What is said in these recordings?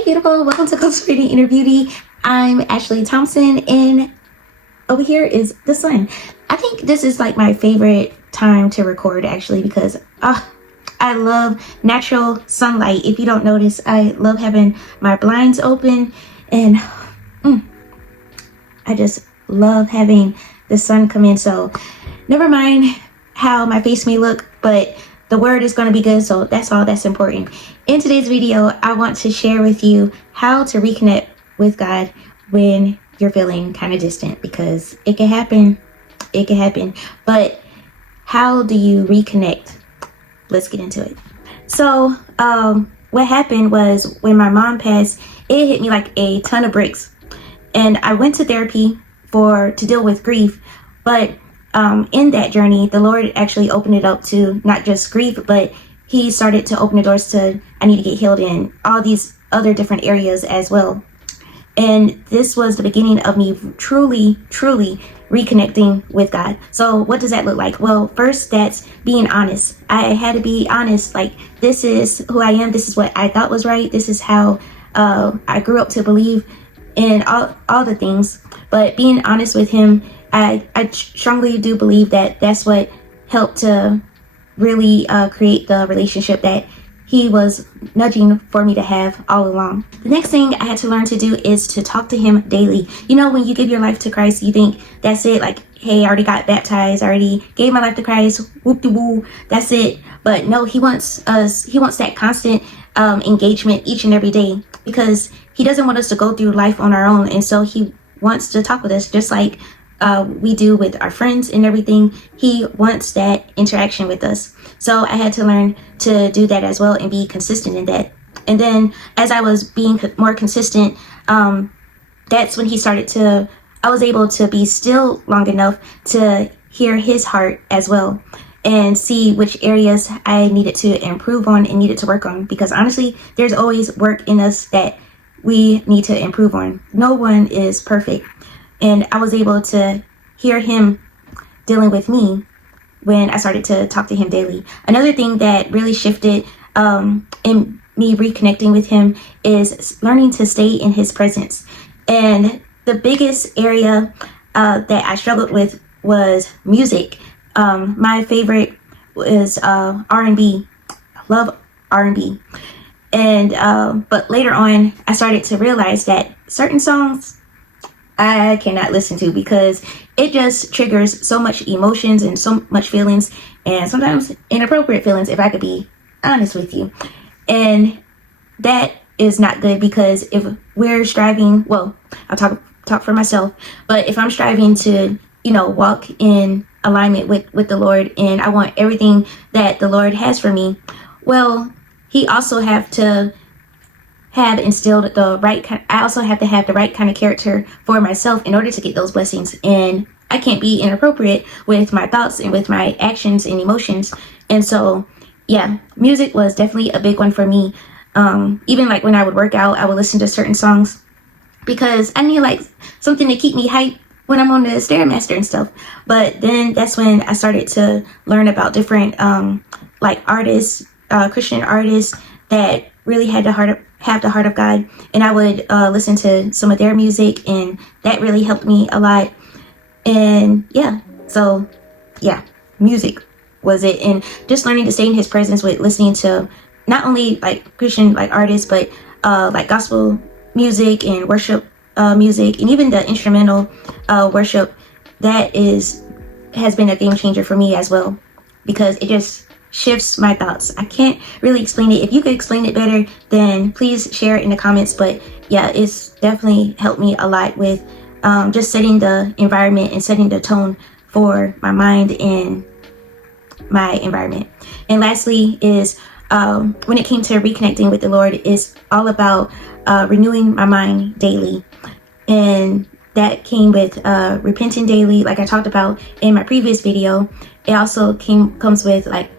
Hey beautiful, welcome to Cultivating Inner Beauty. I'm Ashley Thompson and over here is the sun. I think this is like my favorite time to record actually because I love natural sunlight. If you don't notice, I love having my blinds open and I just love having the sun come in. So never mind how my face may look, but the word is going to be good, so that's all that's important. In today's video, I want to share with you how to reconnect with God when you're feeling kind of distant, because it can happen. It can happen. But how do you reconnect? Let's get into it. So what happened was when my mom passed, it hit me like a ton of bricks. And I went to therapy to deal with grief, but in that journey, the Lord actually opened it up to not just grief, but he started to open the doors to, I need to get healed in all these other different areas as well. And this was the beginning of me truly reconnecting with God. So what does that look like? Well, first, that's being honest. I had to be honest. Like, this is who I am. This is what I thought was right. This is how I grew up to believe in all the things. But being honest with him, I strongly do believe that that's what helped to really create the relationship that he was nudging for me to have all along. The next thing I had to learn to do is to talk to him daily. You know, when you give your life to Christ, you think that's it. Like, hey, I already got baptized. I already gave my life to Christ. Whoop-de-woo. That's it. But no, he wants that constant engagement each and every day, because he doesn't want us to go through life on our own. And so he wants to talk with us just like we do with our friends and everything. He wants that interaction with us. So I had to learn to do that as well and be consistent in that. And then as I was being more consistent, that's when I was able to be still long enough to hear his heart as well and see which areas I needed to improve on and needed to work on. Because honestly, there's always work in us that we need to improve on. No one is perfect. And I was able to hear him dealing with me when I started to talk to him daily. Another thing that really shifted in me reconnecting with him is learning to stay in his presence. And the biggest area that I struggled with was music. My favorite is R&B. I love R&B. And but later on, I started to realize that certain songs I cannot listen to because it just triggers so much emotions and so much feelings, and sometimes inappropriate feelings, if I could be honest with you. And that is not good, because if we're striving, well, I'll talk for myself, but if I'm striving to, walk in alignment with the Lord, and I want everything that the Lord has for me, well, he also have to have instilled I also have to have the right kind of character for myself in order to get those blessings. And I can't be inappropriate with my thoughts and with my actions and emotions. And so, yeah, music was definitely a big one for me. Even like when I would work out, I would listen to certain songs because I need like something to keep me hyped when I'm on the Stairmaster and stuff. But then that's when I started to learn about different like artists, Christian artists that really have the heart of God, and I would listen to some of their music, and that really helped me a lot. And music was it, and just learning to stay in his presence with listening to not only like Christian like artists, but like gospel music and worship music, and even the instrumental worship. That has been a game changer for me as well, because it just shifts my thoughts. I can't really explain it. If you could explain it better, then please share it in the comments. But yeah, it's definitely helped me a lot with just setting the environment and setting the tone for my mind and my environment. And lastly is when it came to reconnecting with the Lord, is all about renewing my mind daily. And that came with repenting daily, like I talked about in my previous video. It also comes with like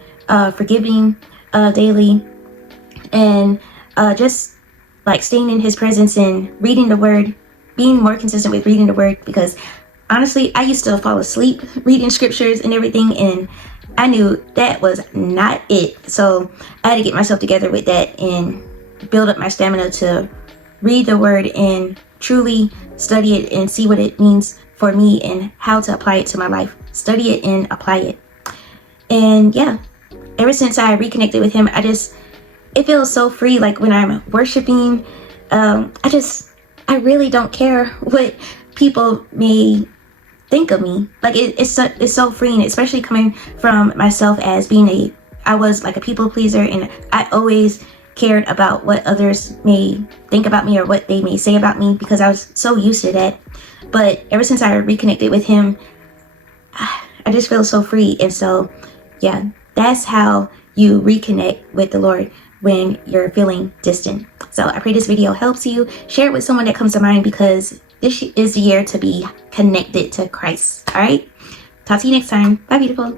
forgiving daily, and just like staying in his presence and reading the word, being more consistent with reading the word, because honestly, I used to fall asleep reading scriptures and everything, and I knew that was not it. So I had to get myself together with that and build up my stamina to read the word and truly study it and see what it means for me and how to apply it to my life. Study it and apply it. And yeah, ever since I reconnected with him, it feels so free. Like when I'm worshiping, I really don't care what people may think of me. Like it's so freeing, especially coming from myself as I was like a people pleaser, and I always cared about what others may think about me or what they may say about me because I was so used to that. But ever since I reconnected with him, I just feel so free. And so yeah, that's how you reconnect with the Lord when you're feeling distant. So I pray this video helps you. Share it with someone that comes to mind, because this is the year to be connected to Christ. All right, talk to you next time. Bye, beautiful.